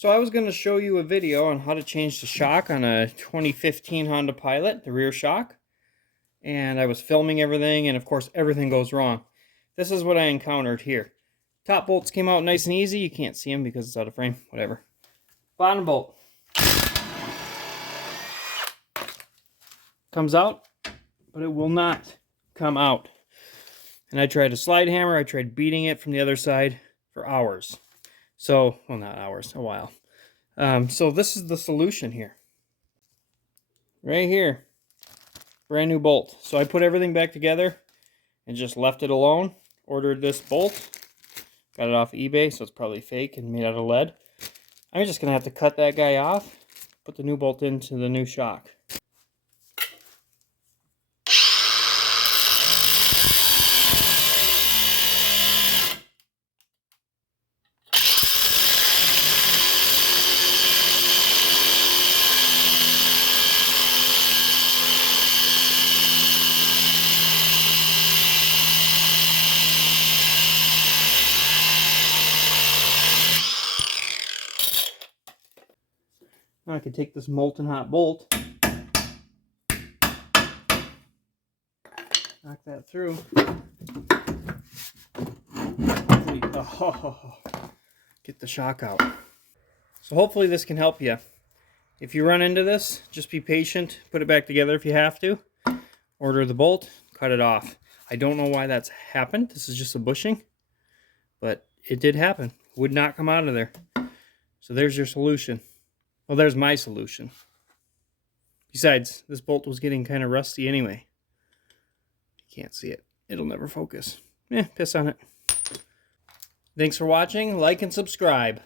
So I was going to show you a video on how to change the shock on a 2015 Honda Pilot, the rear shock. And I was filming everything, and of course everything goes wrong. This is what I encountered here. Top bolts came out nice and easy. You can't see them because it's out of frame, whatever. Bottom bolt comes out, but it will not come out. And I tried a slide hammer, I tried beating it from the other side for hours. So, well, not hours, a while. So this is the solution here. Right here. Brand new bolt. So I put everything back together and just left it alone. Ordered this bolt. Got it off eBay, so it's probably fake and made out of lead. I'm just going to have to cut that guy off, put the new bolt into the new shock. Now I can take this molten hot bolt, knock that through. Oh, get the shock out. So hopefully this can help you. If you run into this, just be patient. Put it back together if you have to. Order the bolt, cut it off. I don't know why that's happened. This is just a bushing, but it did happen. Would not come out of there. So there's your solution. Well, there's my solution. Besides, this bolt was getting kind of rusty anyway. You can't see it. It'll never focus. Piss on it. Thanks for watching. Like and subscribe.